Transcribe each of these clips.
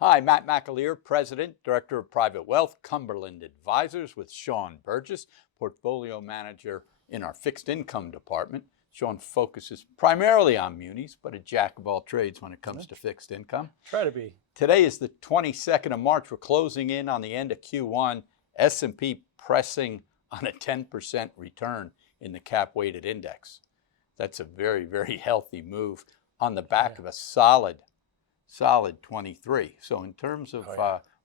Hi, Matt McAleer, President, Director of Private Wealth, Cumberland Advisors with Shaun Burgess, Portfolio Manager in our Fixed Income Department. Shaun focuses primarily on munis, but a jack of all trades when it comes to fixed income. Try to be. Today is the 22nd of March. We're closing in on the end of Q1. S&P pressing on a 10% return in the cap-weighted index. That's a very, very healthy move on the back of a solid 23. So in terms of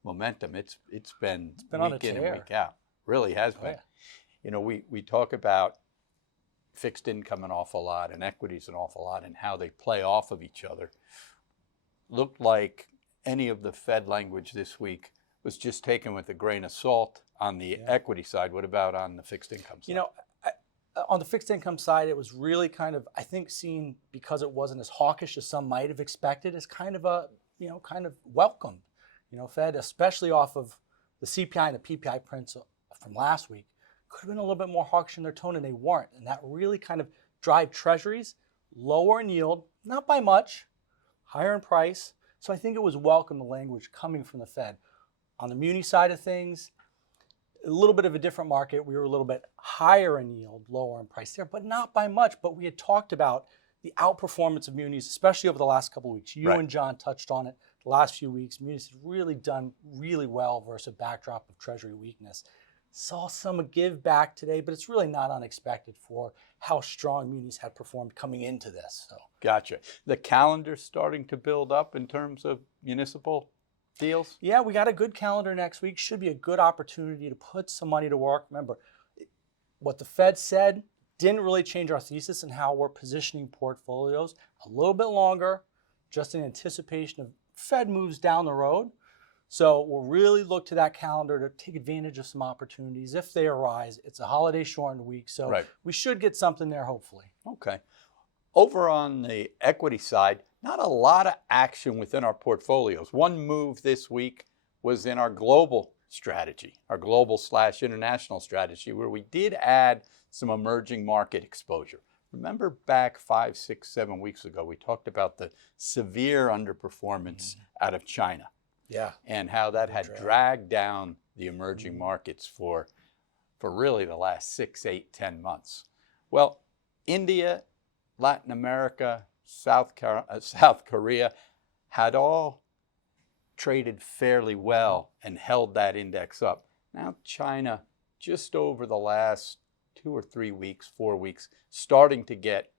momentum, it's been week in and week out. Really has been. You know, we talk about fixed income an awful lot and equities an awful lot and how they play off of each other. Looked like any of the Fed language this week was just taken with a grain of salt on the equity side. What about on the fixed income side? You know, on the fixed income side, it was really kind of, I think, seen because it wasn't as hawkish as some might have expected, as kind of a, kind of welcomed. Fed, especially off of the CPI and the PPI prints from last week, could have been a little bit more hawkish in their tone, and they weren't. And that really kind of drive Treasuries lower in yield, not by much, higher in price. So I think it was welcome, the language coming from the Fed. On the Muni side of things, a little bit of a different market. We were a little bit higher in yield, lower in price there, but not by much. But we had talked about the outperformance of munis, especially over the last couple of weeks. You and John touched on it the last few weeks. Munis have really done really well versus a backdrop of Treasury weakness. Saw some give back today, but it's really not unexpected for how strong munis had performed coming into this. So. Gotcha. The calendar's starting to build up in terms of municipal deals? Yeah, we got a good calendar next week. Should be a good opportunity to put some money to work. Remember, what the Fed said didn't really change our thesis and how we're positioning portfolios a little bit longer, just in anticipation of Fed moves down the road. So we'll really look to that calendar to take advantage of some opportunities if they arise. It's a holiday shortened week, so we should get something there hopefully. Okay. Over on the equity side, not a lot of action within our portfolios. One move this week was in our global strategy, our global/international strategy, where we did add some emerging market exposure. Remember back 5, 6, 7 weeks ago, we talked about the severe underperformance out of China. Yeah. And how that had dragged down the emerging markets for really the last 6, 8, 10 months. Well, India, Latin America, South Korea had all traded fairly well and held that index up. Now China, just over the last 2 or 3 weeks, 4 weeks, starting to get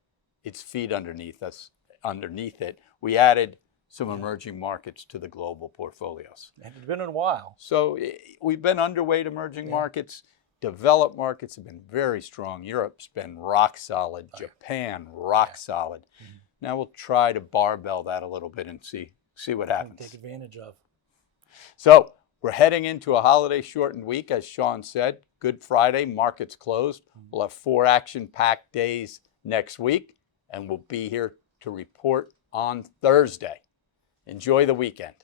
its feet underneath it. We added some emerging markets to the global portfolios. And it's been a while. So we've been underweight emerging markets. Developed markets have been very strong. Europe's been rock solid. Japan, rock solid. Now we'll try to barbell that a little bit and see what happens. Take advantage of. So we're heading into a holiday shortened week, as Shaun said. Good Friday, markets closed. We'll have 4 action-packed days next week, and we'll be here to report on Thursday. Enjoy the weekend.